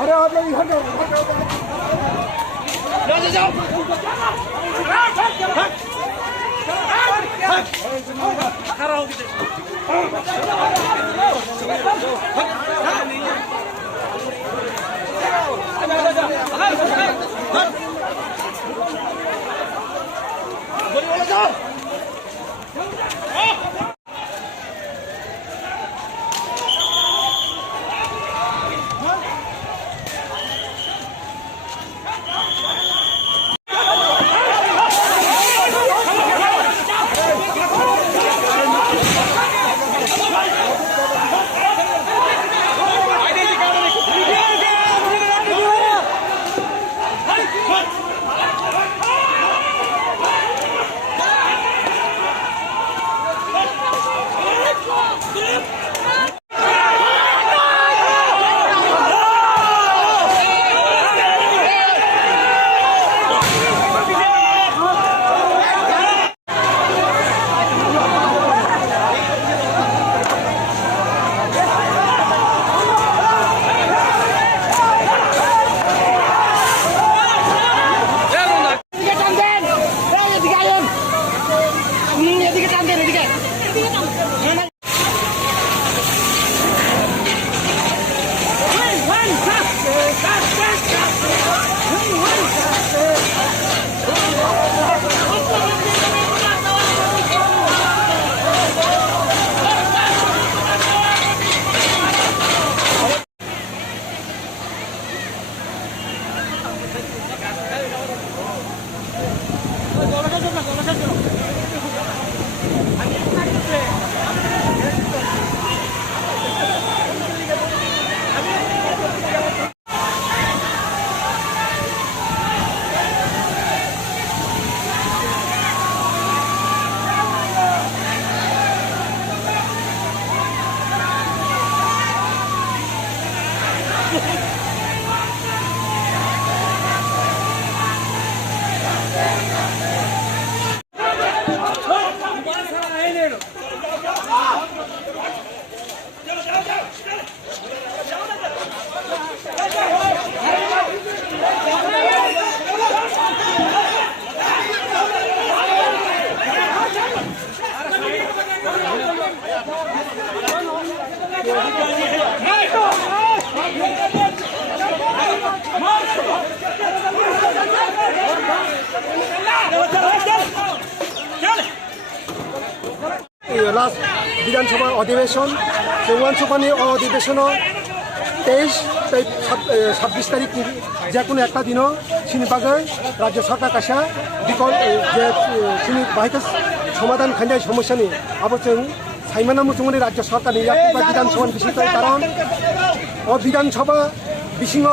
अरे आप लोग इधर जाओ खड़ा हो लास्ट विधानसभा अधिवेशन से विधानसभा अधिवेशन 23-26 तारीख जेको एक दिन बागे राज्य सरकार कासा विकल बाहित समाधान खाई समस्या अब साइमाना मुचुंगनी राज्य सरकार विधानसभा विषय कारण विधानसभा विषय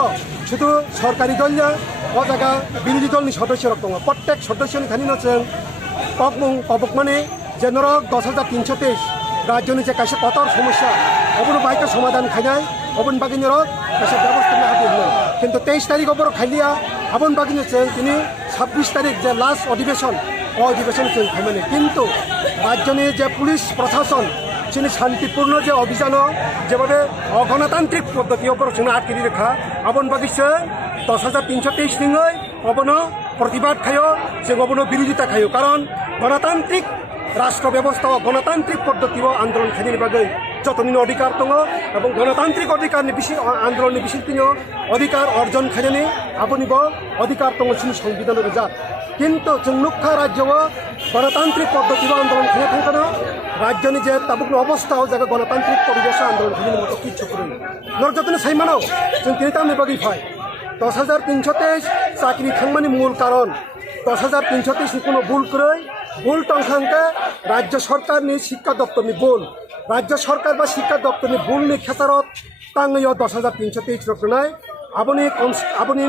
शुद्ध सरकारी दल जगह विरोधी दल सदस्य दंग प्रत्येक सदस्य खानी पबक माने जेनर 10,323 राज्य से कैसे कतर समस्या अब बाइक समाधान खाई अब बाकी कैसे व्यवस्था किंतु 23 तारीख पर खालिया আবন বাগিনে তিনি 26 তারিখ যে লাস্ট অধিবেশন অধিবেশন থামেনি কিন্তু রাজ্যনি যে পুলিশ প্রশাসন তিনি শান্তিপূর্ণ যে অভিযান যেভাবে অগণতান্ত্রিক পদ্ধতি ওপর আটকে রেখা আবন বাগিছে 10,323 দিনই অবন প্রতিবাদ খায় যে অবন বিরোধিতা খায় কারণ গণতান্ত্রিক রাষ্ট্র ব্যবস্থা গণতান্ত্রিক পদ্ধতি আন্দোলন খাইনি বাকে যতদিন অধিকার দङ এবং গণতান্ত্রিক অধিকার আন্দোলনनि বিশিষ্ট অধিকার অর্জন খাইনি আবনিব অধিকার দङ সংবিধান রেজাত কিন্তু নুখা রাজ্য গণতান্ত্রিক পদ্ধতি আন্দোলন খাইনি থাকানো রাজ্যনি যে তাবুক অবস্থা যে গণতান্ত্রিক পরিবেশ আন্দোলন খাইনি মতো কিচ্ছু করি নর যতদিন সাইমানো তিনি তামনি বাকি পাই 10,323 চাকরি থাকমানি মূল কারণ 10,323 কোনো ভুল করে ভুল টংখাঙ্কা রাজ্য সরকারনি শিক্ষা দপ্তরনি ভুল রাজ্য সরকার বা শিক্ষা দপ্তরনি ভুলনি খেসারত তাঙ্গিও 10,323 রকনায় আবনি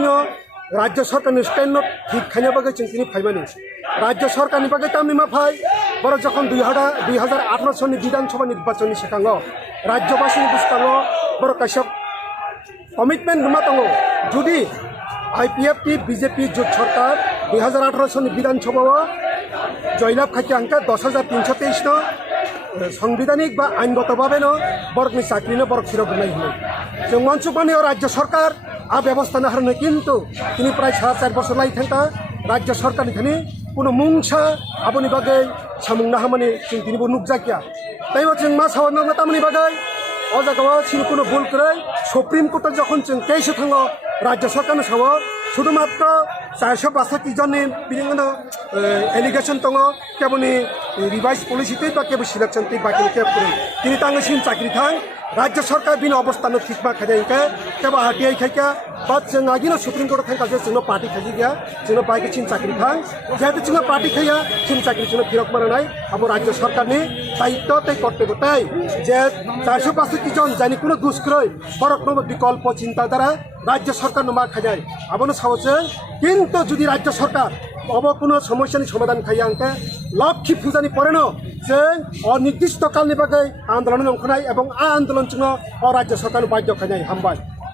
রাজ্য সরকারনি স্ট্যান্ড ঠিক খাইনি বাকে তিনি ফাইমানি রাজ্য সরকারনি বাকে তামনি মা ফাই বড় যখন 2018 সননি বিধানসভা নির্বাচনী সেখাঙ্গ রাজ্যবাসী বুঝতাঙ্গ বড় কাশ্যপ কমিটমেন্ট নুমা দङ যদি IPFT বিজেপি জোট সরকার 2018 সননি বিধানসভা জয়লাভ খাইতে আঙ্কা 10,323 সাংবিধানিক বা আইনগতভাবে বরকনি চাকরি বরক ফিরত নাই হল जों মঞ্চপানিও রাজ্য সরকার ব্যবস্থা না হারনে কিন্তু তিনি প্রায় 4.5 বছর লাই থাকা রাজ্য সরকারনি খানি কোনো মুংসা আবনি বাকে সামুং না হামানি তিনি নুকজাকিয়া তাইও जों मा सावरायनांगौ तामनि बागै अ जायगायाव सिनि কোনো ভুল করে সুপ্রিম কোর্টে যখন जों কেসে थाङो রাজ্য সরকারनि সাवो শুধুমাত্র 462 জনের বিরুদ্ধে এলিগেশন দङ কেবনি রিভাইজ পলিসিতে বা কেবল সিলেকশন বাকি কেব করে তিনি তাঙ্গিন চাকরি থাং রাজ্য সরকার বিন অবস্থান ঠিক মা খাইকে কেবল RTI খাইকা বা जों आगिनो सुप्रीम कोर्ट थांका जों पार्टी खाई गया जों बाइक चिन चाकरी थां जेहेतु जों पार्टी खाइया चिन चाकरी जों फिरक मारनाय अब राज्य सरकारनि दायित्व तै कर्तव्य तै जे 462 जन जानि कोनो दुष्कृय फरक विकल्प चिंता द्वारा राज्य सरकार मा खाइनाय आबनो सावसे किन्तु যদি রাজ্য সরকার अब কোনো সমস্যাनि সমাধান খাইया आंके लक्ष्मी पूजानि परेनो जों अनिर्दिष्ट कालनि बागै आन्दोलन अंखनाय एवं आन्दोलन जों राज्य सरकार बाध्य खाइनाय हामबाय।